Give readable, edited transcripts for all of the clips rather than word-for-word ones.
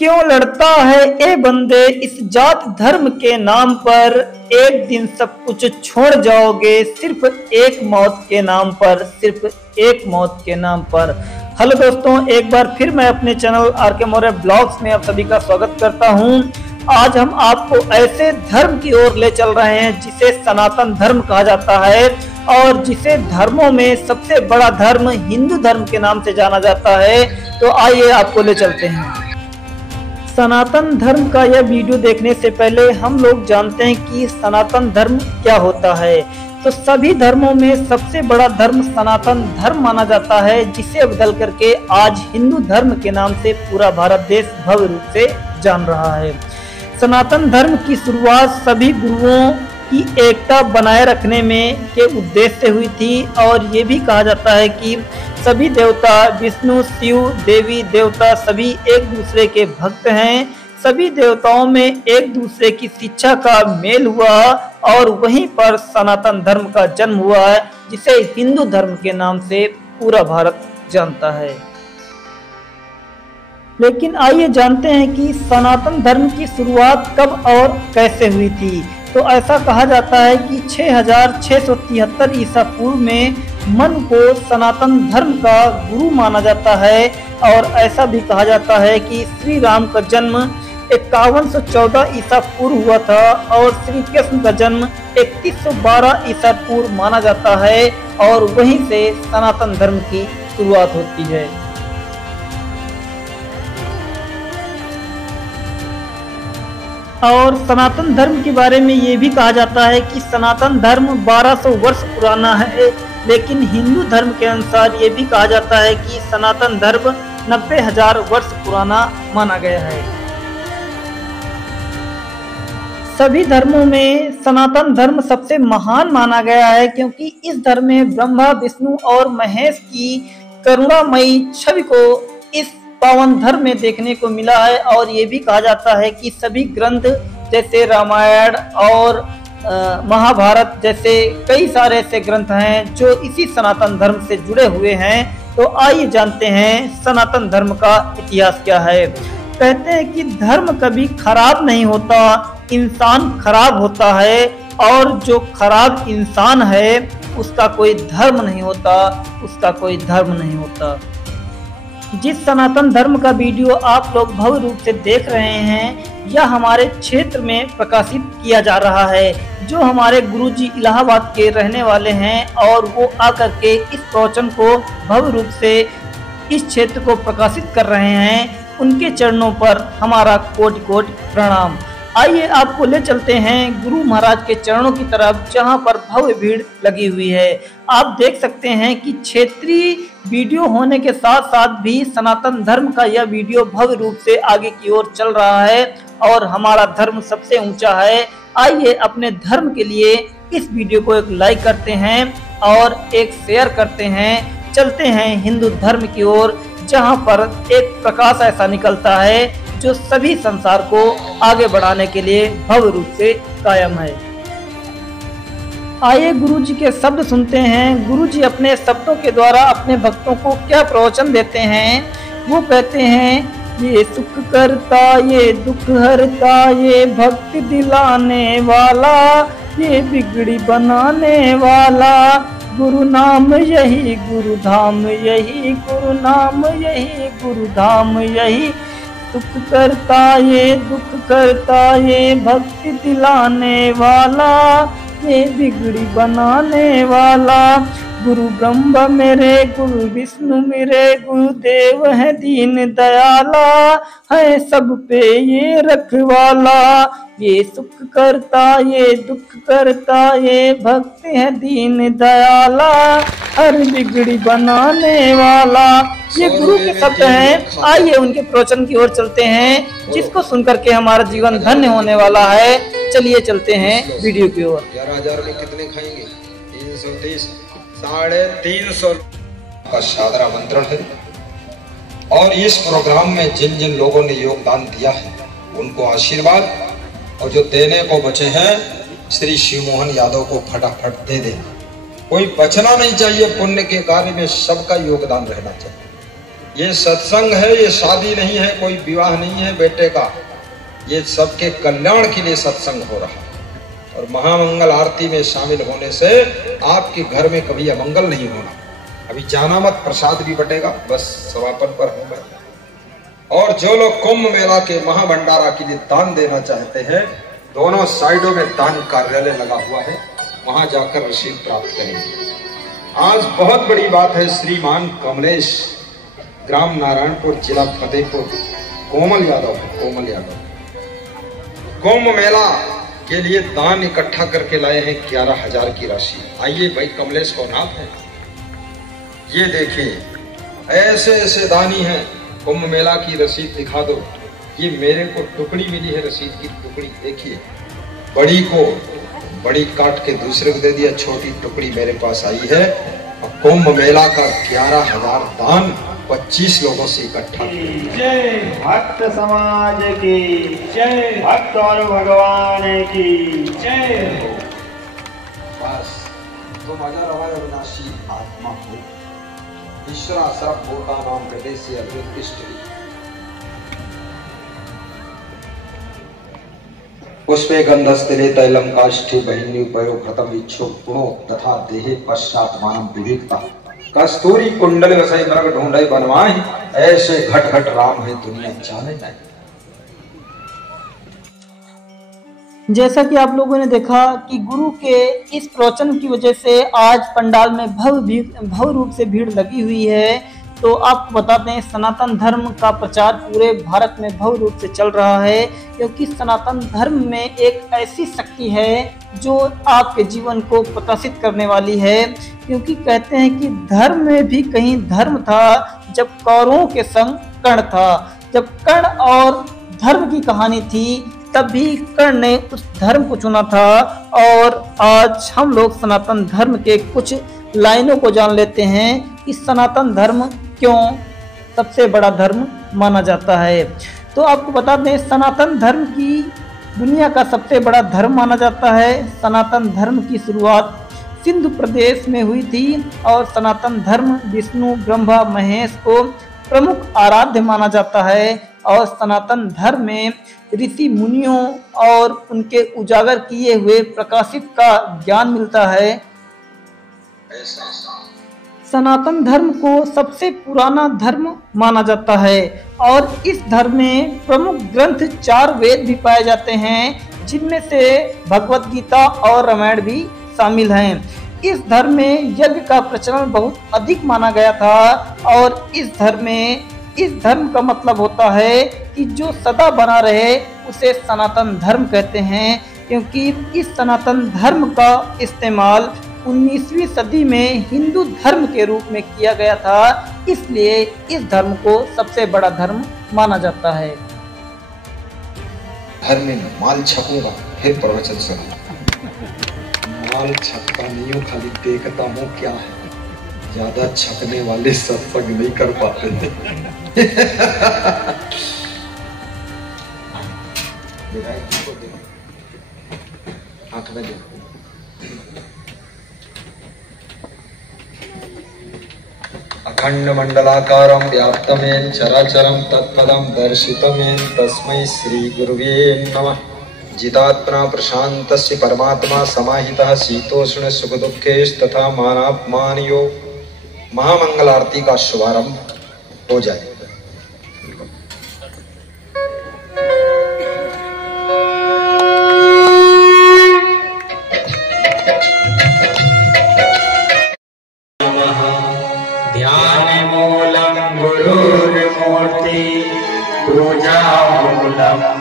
क्यों लड़ता है ए बंदे इस जात धर्म के नाम पर, एक दिन सब कुछ छोड़ जाओगे सिर्फ एक मौत के नाम पर, सिर्फ एक मौत के नाम पर। हेलो दोस्तों, एक बार फिर मैं अपने चैनल आरके मौर्य ब्लॉग्स में आप सभी का स्वागत करता हूं। आज हम आपको ऐसे धर्म की ओर ले चल रहे हैं जिसे सनातन धर्म कहा जाता है और जिसे धर्मों में सबसे बड़ा धर्म हिंदू धर्म के नाम से जाना जाता है। तो आइए आपको ले चलते हैं। सनातन धर्म का यह वीडियो देखने से पहले हम लोग जानते हैं कि सनातन धर्म क्या होता है। तो सभी धर्मों में सबसे बड़ा धर्म सनातन धर्म माना जाता है, जिसे बदल करके आज हिंदू धर्म के नाम से पूरा भारत देश भव्य रूप से जान रहा है। सनातन धर्म की शुरुआत सभी गुरुओं की एकता बनाए रखने में के उद्देश्य से हुई थी और ये भी कहा जाता है कि सभी देवता विष्णु, शिव, देवी देवता सभी एक दूसरे के भक्त हैं। सभी देवताओं में एक दूसरे की शिक्षा का मेल हुआ और वहीं पर सनातन धर्म का जन्म हुआ है, जिसे हिंदू धर्म के नाम से पूरा भारत जानता है। लेकिन आइए जानते हैं कि सनातन धर्म की शुरुआत कब और कैसे हुई थी। तो ऐसा कहा जाता है कि 6673 ईसा पूर्व में मन को सनातन धर्म का गुरु माना जाता है और ऐसा भी कहा जाता है कि श्री राम का जन्म 5114 ईसा पूर्व हुआ था और श्री कृष्ण का जन्म 3112 ईसा पूर्व माना जाता है और वहीं से सनातन धर्म की शुरुआत होती है। और सनातन धर्म के बारे में ये भी कहा जाता है कि सनातन धर्म 1200 वर्ष पुराना है, लेकिन हिंदू धर्म के अनुसार ये भी कहा जाता है कि सनातन धर्म 90,000 वर्ष पुराना माना गया है। सभी धर्मों में सनातन धर्म सबसे महान माना गया है, क्योंकि इस धर्म में ब्रह्मा, विष्णु और महेश की करुणामयी छवि को इस पावन धर्म में देखने को मिला है। और ये भी कहा जाता है कि सभी ग्रंथ जैसे रामायण और महाभारत जैसे कई सारे ऐसे ग्रंथ हैं जो इसी सनातन धर्म से जुड़े हुए हैं। तो आइए जानते हैं सनातन धर्म का इतिहास क्या है। कहते हैं कि धर्म कभी खराब नहीं होता, इंसान खराब होता है और जो खराब इंसान है उसका कोई धर्म नहीं होता, उसका कोई धर्म नहीं होता। जिस सनातन धर्म का वीडियो आप लोग भव्य रूप से देख रहे हैं, यह हमारे क्षेत्र में प्रकाशित किया जा रहा है। जो हमारे गुरुजी इलाहाबाद के रहने वाले हैं और वो आकर के इस प्रवचन को भव्य रूप से इस क्षेत्र को प्रकाशित कर रहे हैं, उनके चरणों पर हमारा कोटि कोटि प्रणाम। आइए आपको ले चलते हैं गुरु महाराज के चरणों की तरफ, जहां पर भव्य भीड़ लगी हुई है। आप देख सकते हैं कि क्षेत्रीय वीडियो होने के साथ साथ भी सनातन धर्म का यह वीडियो भव्य रूप से आगे की ओर चल रहा है और हमारा धर्म सबसे ऊंचा है। आइए अपने धर्म के लिए इस वीडियो को एक लाइक करते हैं और एक शेयर करते हैं। चलते हैं हिंदू धर्म की ओर, जहां पर एक प्रकाश ऐसा निकलता है जो सभी संसार को आगे बढ़ाने के लिए भव्य रूप से कायम है। आइए गुरुजी के शब्द सुनते हैं। गुरुजी अपने शब्दों के द्वारा अपने भक्तों को क्या प्रवचन देते हैं। वो कहते हैं, ये सुख करता, ये दुख हरता, ये भक्ति दिलाने वाला, ये बिगड़ी बनाने वाला, गुरु नाम यही गुरु धाम यही, गुरु नाम यही गुरु धाम यही, सुख करता ये दुख करता, ये भक्ति दिलाने वाला, ये बिगड़ी बनाने वाला, गुरु ब्रह्मा मेरे, गुरु विष्णु मेरे, गुरुदेव है दीन दयाला, है सब पे ये रखवाला, ये सुख करता ये दुख करता, ये भक्त है दीन दयाला, हर बिगड़ी बनाने वाला। ये गुरु के शब्द हैं। आइए उनके प्रवचन की ओर चलते हैं, जिसको सुनकर के हमारा जीवन धन्य होने वाला है। चलिए चलते हैं वीडियो की ओर। 11,000 में कितने खाएंगे? 330, 350 का सादर आमंत्रण है। और इस प्रोग्राम में जिन जिन लोगों ने योगदान दिया है उनको आशीर्वाद, और जो देने को बचे हैं श्री शिव मोहन यादव को फटाफट दे दें। कोई बचना नहीं चाहिए। पुण्य के कार्य में सबका योगदान रहना चाहिए। ये सत्संग है, ये शादी नहीं है, कोई विवाह नहीं है बेटे का, ये सबके कल्याण के लिए सत्संग हो रहा है। और महामंगल आरती में शामिल होने से आपके घर में कभी अमंगल नहीं होना। अभी जाना मत, प्रसाद भी बटेगा, बस समापन पर हूं मैं। और जो लोग कुंभ मेला के महाभंडारा के लिए दान देना चाहते हैं, दोनों साइडों में दान कार्यालय लगा हुआ है, वहां जाकर रसीद प्राप्त करेंगे। आज बहुत बड़ी बात है, श्रीमान कमलेश, ग्राम नारायणपुर, जिला फतेहपुर, कोमल यादव, कुंभ मेला के लिए दान इकट्ठा करके लाए हैं 11,000 की राशि। आइए भाई, कमलेश को नाम है, ये देखिए, ऐसे ऐसे दानी हैं। कुंभ मेला की रसीद दिखा दो। ये मेरे को टुकड़ी मिली है, रसीद की टुकड़ी देखिए, बड़ी को बड़ी काट के दूसरे को दे दिया, छोटी टुकड़ी मेरे पास आई है। और कुंभ मेला का 11,000 दान 25 लोगों से इकट्ठा। जय भक्त समाज की जय, भक्त और भगवान की जय। बस तुम अजर अमर अविनाशी आत्मा हो, ईश्वरा सब भूता नाम कृते से अभिष्ट। पुष्पे गंधस्तिरे तैलम काष्ठे बहिन्युपयो कृतम इच्छो गुणो तथा देहे पश्चात मानम विवेकता। कस्तूरी कुंडल वसई मृग ढूंढे बनवाई, ऐसे घट घट राम है दुनिया जाने नहीं। जैसा कि आप लोगों ने देखा कि गुरु के इस प्रवचन की वजह से आज पंडाल में भव्य रूप से भीड़ लगी हुई है। तो आपको बता दें, सनातन धर्म का प्रचार पूरे भारत में भव्य रूप से चल रहा है, क्योंकि सनातन धर्म में एक ऐसी शक्ति है जो आपके जीवन को प्रकाशित करने वाली है। क्योंकि कहते हैं कि धर्म में भी कहीं धर्म था जब कौरवों के संग कर्ण था। जब कर्ण और धर्म की कहानी थी, तब भी कर्ण ने उस धर्म को चुना था। और आज हम लोग सनातन धर्म के कुछ लाइनों को जान लेते हैं कि सनातन धर्म क्यों सबसे बड़ा धर्म माना जाता है। तो आपको बता दें, सनातन धर्म की दुनिया का सबसे बड़ा धर्म माना जाता है। सनातन धर्म की शुरुआत सिंधु प्रदेश में हुई थी और सनातन धर्म विष्णु, ब्रह्मा, महेश को प्रमुख आराध्य माना जाता है। और सनातन धर्म में ऋषि मुनियों और उनके उजागर किए हुए प्रकाशित का ज्ञान मिलता है। सनातन धर्म को सबसे पुराना धर्म माना जाता है और इस धर्म में प्रमुख ग्रंथ 4 वेद भी पाए जाते हैं, जिनमें से भगवत गीता और रामायण भी शामिल हैं। इस धर्म में यज्ञ का प्रचलन बहुत अधिक माना गया था और इस धर्म का मतलब होता है कि जो सदा बना रहे उसे सनातन धर्म कहते हैं। क्योंकि इस सनातन धर्म का इस्तेमाल 19वीं सदी में हिंदू धर्म के रूप में किया गया था, इसलिए इस धर्म को सबसे बड़ा धर्म माना जाता है। धर्म में माल छपूंगा, फिर प्रवचन सुना। माल छपता नहीं हूँ, खाली देखता हूँ क्या है। ज्यादा छपने वाले सत्संग नहीं कर पाते थे। हाथ में देखो, अखंड मंडलाकारं व्याप्तमेन चराचरं तत्पदं दर्शितमेन तस्मै श्री गुरुवे नमः। जितात्मा प्रशांतस्य परमात्मा समाहितः शीतोष्ण सुख दुखेश तथा मानापमानयो। महामंगल आरती का शुभारंभ हो जाए।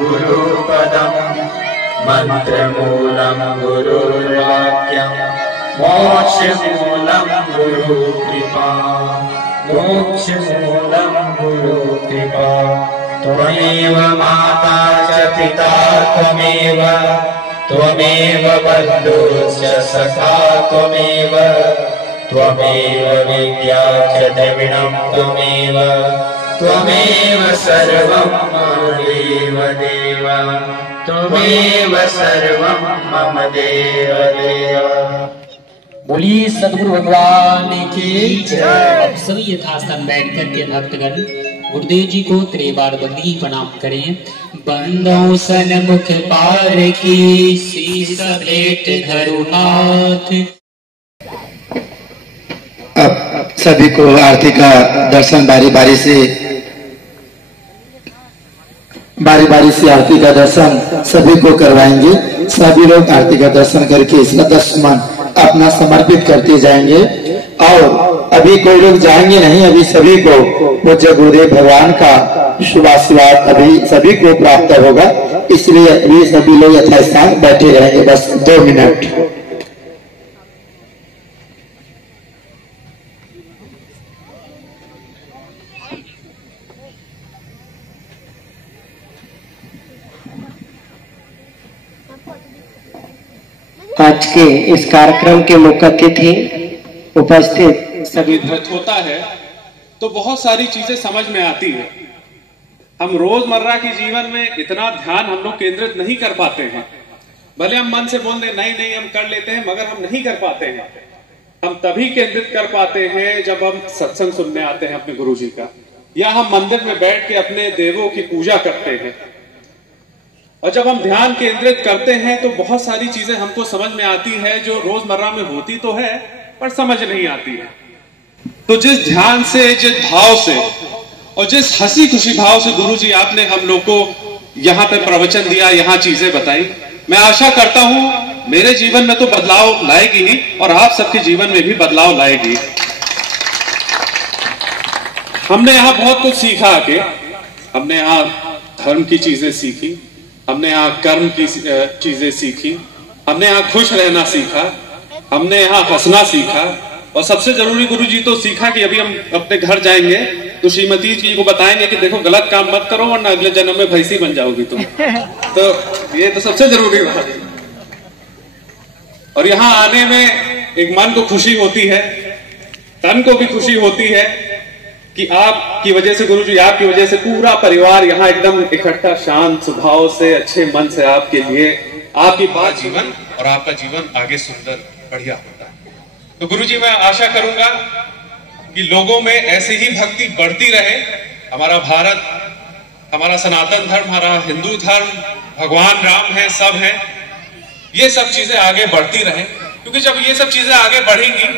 गुरुपदं मंत्रमूलं गुरुर्वाक्यं मोक्षमूलं गुरुकृपा मोक्षमूलं गुरुकृपा। त्वमेव माता च पिता त्वमेव बन्धुश्च सखा त्वमेव विद्या च द्रविणं त्वमेव सर्वं मम देव त्वमेव सर्वं मम देव। बोलिए सदगुरु भगवान की जय। अब सभी यथास्थान बैठ करके भक्तगण गुरुदेव जी को 3 बार बंदी प्रणाम करें। बंदों सन्मुख पार की शीश भेंट धरु हाथ। अब सभी को आरती का दर्शन बारी बारी से आरती का दर्शन सभी को करवाएंगे। सभी लोग आरती का दर्शन करके श्रद्धा अपना समर्पित करते जाएंगे। और अभी कोई लोग जाएंगे नहीं, अभी सभी को पूज्य गुरुदेव भगवान का शुभ आशीर्वाद अभी सभी को प्राप्त होगा, इसलिए अभी सभी लोग यथास्थान बैठे रहेंगे बस 2 मिनट। आज के इस कार्यक्रम के मुख्य अतिथि उपस्थित सभी होता है तो बहुत सारी चीजें समझ में आती है। हम रोजमर्रा के जीवन में इतना ध्यान हम लोग केंद्रित नहीं कर पाते हैं। भले हम मन से बोल दें नहीं नहीं हम कर लेते हैं, मगर हम नहीं कर पाते हैं। हम तभी केंद्रित कर पाते हैं जब हम सत्संग सुनने आते हैं अपने गुरु जी का, या हम मंदिर में बैठ के अपने देवों की पूजा करते हैं। और जब हम ध्यान केंद्रित करते हैं तो बहुत सारी चीजें हमको समझ में आती है जो रोजमर्रा में होती तो है पर समझ नहीं आती है। तो जिस ध्यान से, जिस भाव से और जिस हंसी खुशी भाव से गुरु जी आपने हम लोग को यहाँ पे प्रवचन दिया, यहाँ चीजें बताई, मैं आशा करता हूं मेरे जीवन में तो बदलाव लाएगी ही और आप सबके जीवन में भी बदलाव लाएगी। हमने यहाँ बहुत कुछ सीखा आके, हमने यहाँ धर्म की चीजें सीखी, हमने यहाँ कर्म की चीजें सीखी, हमने यहाँ खुश रहना सीखा, हमने यहाँ हंसना सीखा, और सबसे जरूरी गुरु जी तो सीखा कि अभी हम अपने घर जाएंगे तो श्रीमती जी को बताएंगे कि देखो गलत काम मत करो वरना अगले जन्म में भैंसी बन जाओगी तुम। तो ये तो सबसे जरूरी बात है। और यहाँ आने में एक मन को खुशी होती है, तन को भी खुशी होती है कि आपकी वजह से गुरु जी, आपकी वजह से पूरा परिवार यहाँ एकदम इकट्ठा शांत स्वभाव से, अच्छे मन से आपके लिए, आपकी बात जीवन और आपका जीवन आगे सुंदर बढ़िया होता है। तो गुरु जी मैं आशा करूंगा कि लोगों में ऐसे ही भक्ति बढ़ती रहे। हमारा भारत, हमारा सनातन धर्म, हमारा हिंदू धर्म, भगवान राम है, सब है, ये सब चीजें आगे बढ़ती रहे, क्योंकि जब ये सब चीजें आगे बढ़ेंगी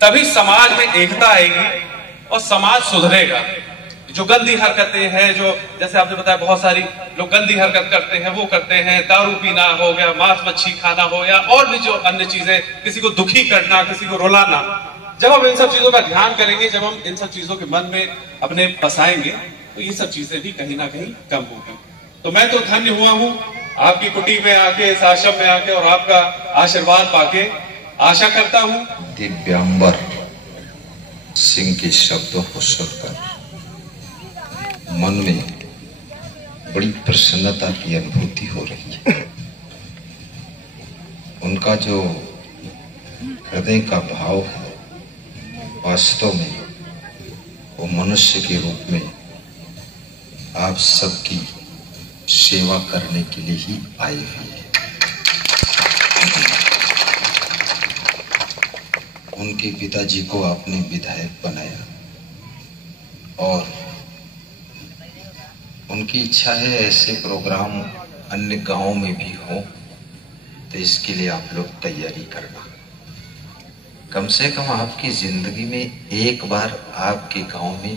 तभी समाज में एकता आएगी और समाज सुधरेगा। जो गंदी हरकतें हैं, जो जैसे आपने बताया बहुत सारी लोग गंदी हरकत करते हैं, वो करते हैं, दारू पीना हो गया, मांस मच्छी खाना हो गया, और भी जो अन्य चीजें, किसी को दुखी करना, किसी को रुलाना, जब हम इन सब चीजों का ध्यान करेंगे, जब हम इन सब चीजों के मन में अपने बसाएंगे तो ये सब चीजें भी कहीं ना कहीं कम होगी। तो मैं तो धन्य हुआ हूं आपकी कुटी में आके, इस आश्रम में आके और आपका आशीर्वाद पाके। आशा करता हूं दिव्यांबर सिंह के शब्दों को सुनकर मन में बड़ी प्रसन्नता की अनुभूति हो रही है। उनका जो हृदय का भाव है वास्तव में वो मनुष्य के रूप में आप सबकी सेवा करने के लिए ही आए हुए हैं। उनके पिताजी को आपने विधायक बनाया और उनकी इच्छा है ऐसे प्रोग्राम अन्य गांवों में भी हो, तो इसके लिए आप लोग तैयारी करना। कम से कम आपकी जिंदगी में एक बार आपके गांव में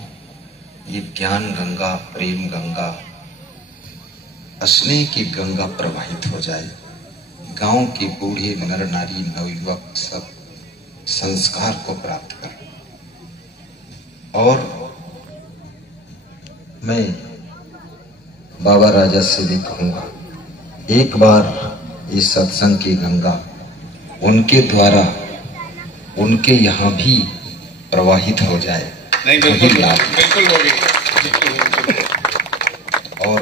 ये ज्ञान गंगा, प्रेम गंगा, स्नेह की गंगा प्रवाहित हो जाए। गांव के बूढ़े नर नारी नवयुवक सब संस्कार को प्राप्त करें। और मैं बाबा राजा से भी कहूंगा एक बार इस सत्संग की गंगा उनके द्वारा उनके यहाँ भी प्रवाहित हो जाए। नहीं, बिल्कुल होगी। और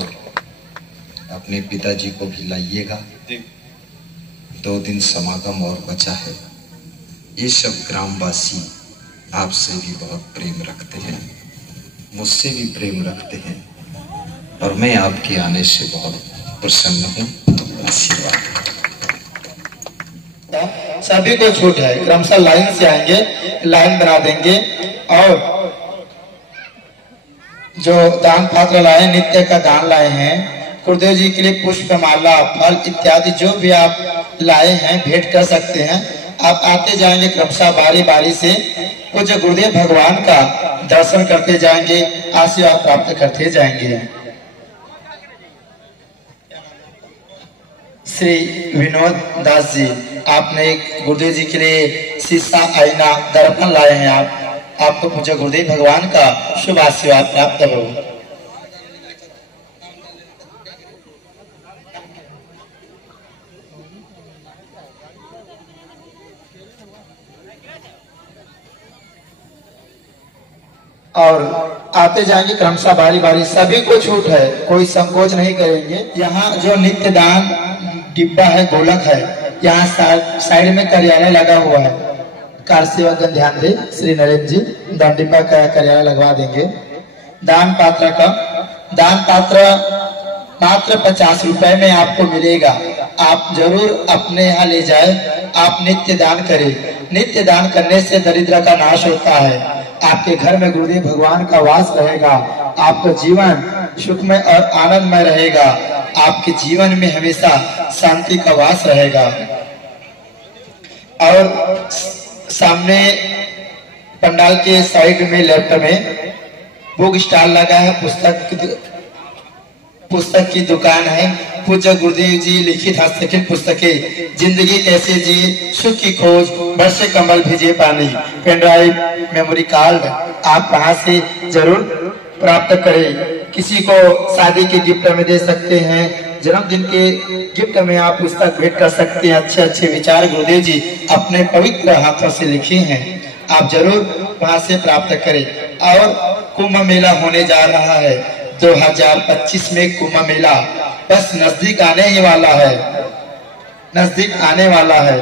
अपने पिताजी को भी लाइएगा। 2 दिन समागम और बचा है। ये सब ग्रामवासी आपसे भी बहुत प्रेम रखते हैं, मुझसे भी प्रेम रखते हैं, और मैं आपके आने से बहुत प्रसन्न हूँ। आशीर्वाद। सभी को छूट है। क्रमशः लाइन से आएंगे, लाइन बना देंगे और जो दान पात्र लाए, नित्य का दान लाए हैं, गुरुदेव जी के लिए पुष्प माला फल इत्यादि जो भी आप लाए हैं भेंट कर सकते हैं। आप आते जाएंगे क्रमशः बारी बारी से पूज्य गुरुदेव भगवान का दर्शन करते जाएंगे, आशीर्वाद प्राप्त करते जाएंगे। श्री विनोद दास जी, आपने गुरुदेव जी के लिए शीशा आईना दर्पण लाए हैं। आपको पूज्य गुरुदेव भगवान का शुभ आशीर्वाद प्राप्त हो। और आते जाएंगे क्रमशः बारी बारी, सभी को छूट है, कोई संकोच नहीं करेंगे। यहाँ जो नित्य दान डिब्बा है, गोलक है, यहाँ साइड में कार्यालय लगा हुआ है। कार सेवकगण ध्यान दे, श्री नरेंद्र जी दान डिब्बा का कार्यालय लगवा देंगे। दान पात्र का दान पात्र मात्र 50 रुपए में आपको मिलेगा। आप जरूर अपने यहाँ ले जाए, आप नित्य दान करें। नित्य दान करने से दरिद्र का नाश होता है। आपके घर में गुरुदेव भगवान का वास रहेगा, आपका जीवन सुखमय और आनंदमय रहेगा, आपके जीवन में हमेशा शांति का वास रहेगा। और सामने पंडाल के साइड में लेफ्ट में बुक स्टॉल लगा है, पुस्तक की दुकान है। पूज्य गुरुदेव जी लिखित हस्तलिखित पुस्तकें, जिंदगी कैसे जिए, सुख की खोज, बरसे कमल भिजे पानी, पेन ड्राइव, मेमोरी कार्ड आप वहां से जरूर प्राप्त करें। किसी को शादी के गिफ्ट में दे सकते हैं, जन्मदिन के गिफ्ट में आप पुस्तक भेंट कर सकते हैं। अच्छे अच्छे विचार गुरुदेव जी अपने पवित्र हाथों से लिखे हैं, आप जरूर वहां से प्राप्त करें। और कुंभ मेला होने जा रहा है 2025 में। कुंभ मेला बस नजदीक आने ही वाला है, नजदीक आने वाला है।